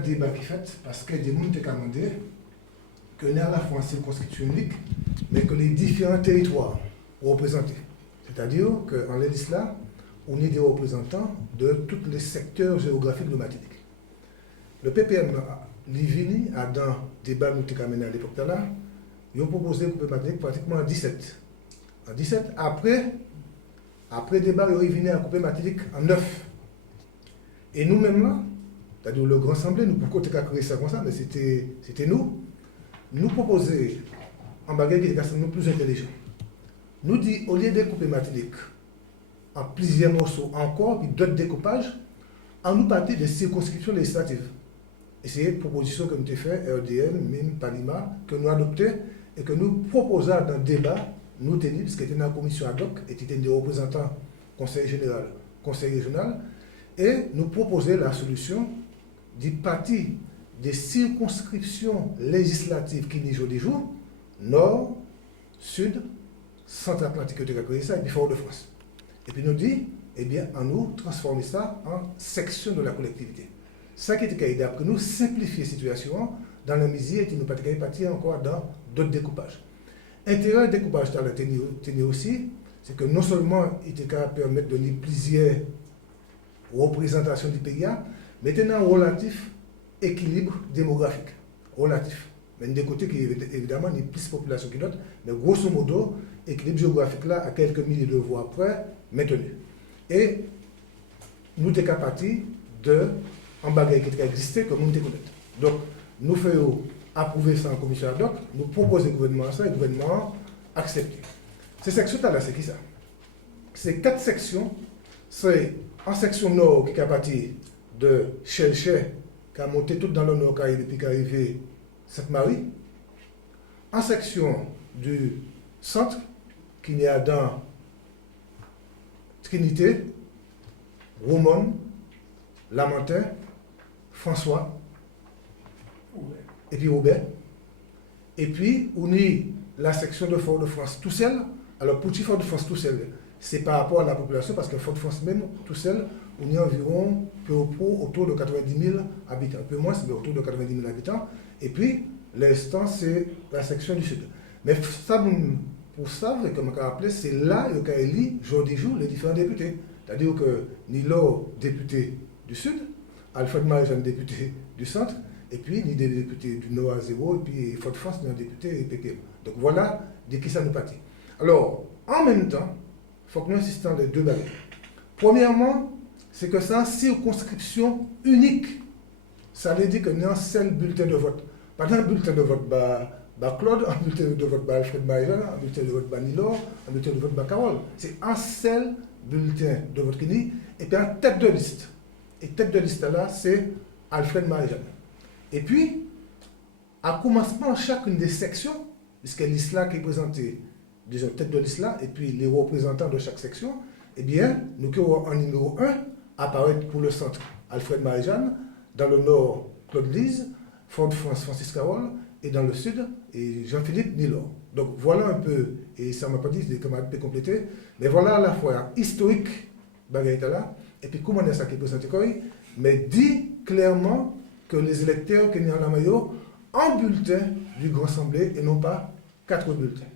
débat qui est fait parce que des gens ont demandé que nous à la fois en circonscription unique, mais que les différents territoires représentés. C'est-à-dire qu'en législature, on est des représentants de tous les secteurs géographiques de Martinique. Le PPM, l'IVINI, a dans le débat que nous avons mené à l'époque là, ils ont proposé de couper Martinique pratiquement en 17. En 17, après le débat, ils ont venu à couper Martinique en 9. Et nous-mêmes là, c'est-à-dire le Grand Assemblée, nous pouvons créer ça comme ça, mais c'était nous proposer un bagage qui était plus intelligent. Nous dit, au lieu de couper Martinique en plusieurs morceaux encore, puis d'autres découpages, en nous partir des circonscriptions législatives. Et c'est une proposition que nous avons fait, RDM, MIM, Palima, que nous adoptons et que nous proposons dans le débat, nous tenir, parce que était dans la commission ad hoc, et était des représentants, conseil général, conseil régional, et nous proposer la solution du parti des circonscriptions législatives qui n'y jouent des jours, nord, sud, centre-atlantique, et puis Fort-de-France. Et puis nous dit, eh bien, en nous transformer ça en section de la collectivité. Ça qui est d'après nous, simplifier la situation dans la misère et nous pas partir encore dans d'autres découpages. Intérêt du découpage dans la tenir aussi, c'est que non seulement il était capable de permettre de donner plusieurs représentations du pays, mais il y a un relatif équilibre démographique. Relatif. Mais d'un côté, évidemment, il y a plus de population que d'autres, mais grosso modo, l'équilibre géographique là, à quelques milliers de voix près, maintenu. Et nous sommes capables de un bagage qui existait comme nous connaissons. Donc, nous faisons approuver ça en commission ad hoc, nous proposons au gouvernement ça et le gouvernement accepte. Ces sections-là, c'est qui ça? C'est 4 sections. C'est en section nord qui est partie de Chelche, qui a monté tout dans le nord depuis qu'il est arrivé Sainte-Marie. En section du centre, qui y a dans Trinité, Roumone, Lamentin, François, et puis Robert. Et puis, on est la section de Fort-de-France tout seul. Alors, pour Fort-de-France tout seul, c'est par rapport à la population, parce que Fort-de-France même, tout seul, on est environ peu ou prou autour de 90 000 habitants. Un peu moins, c'est autour de 90 000 habitants. Et puis, l'instant, c'est la section du sud. Mais ça, pour ça, comme on a appelé, c'est là qu'il y a élu, jour des jours, les différents députés. C'est-à-dire que Nilo, député du sud, Alfred Maréjean, député du centre, et puis ni des députés du Nord à 0, et puis Fort-de-France, un député PPM. Donc voilà de qui ça nous partit. Alors, en même temps, il faut que nous insistons les deux bagages. Premièrement, c'est que c'est une circonscription unique. Ça veut dire que nous avons un seul bulletin de vote. Pas un bulletin de vote Claude, un bulletin de vote Alfred Maréjean, un bulletin de vote Nilo, un bulletin de vote Carole. C'est un seul bulletin de vote qui dit, et puis en tête de liste. Et tête de liste là, c'est Alfred Maréjean. Et puis, à commencement, chacune des sections, puisque liste là qui est présentée, disons, tête de liste là, et puis les représentants de chaque section, eh bien, nous avons en numéro 1 apparaître pour le centre Alfred Maréjean, dans le nord Claude Lise, Fort-de-France Francis Carole, et dans le sud, et Jean-Philippe Nilor. Donc voilà un peu, et ça ne m'a pas dit, comment on peut compléter, mais voilà à la fois historique, Bagaïta là, et puis comment est-ce qui est présenté, mais dit clairement que les électeurs qui sont en la maillot, un bulletin du Grand Assemblée et non pas 4 bulletins.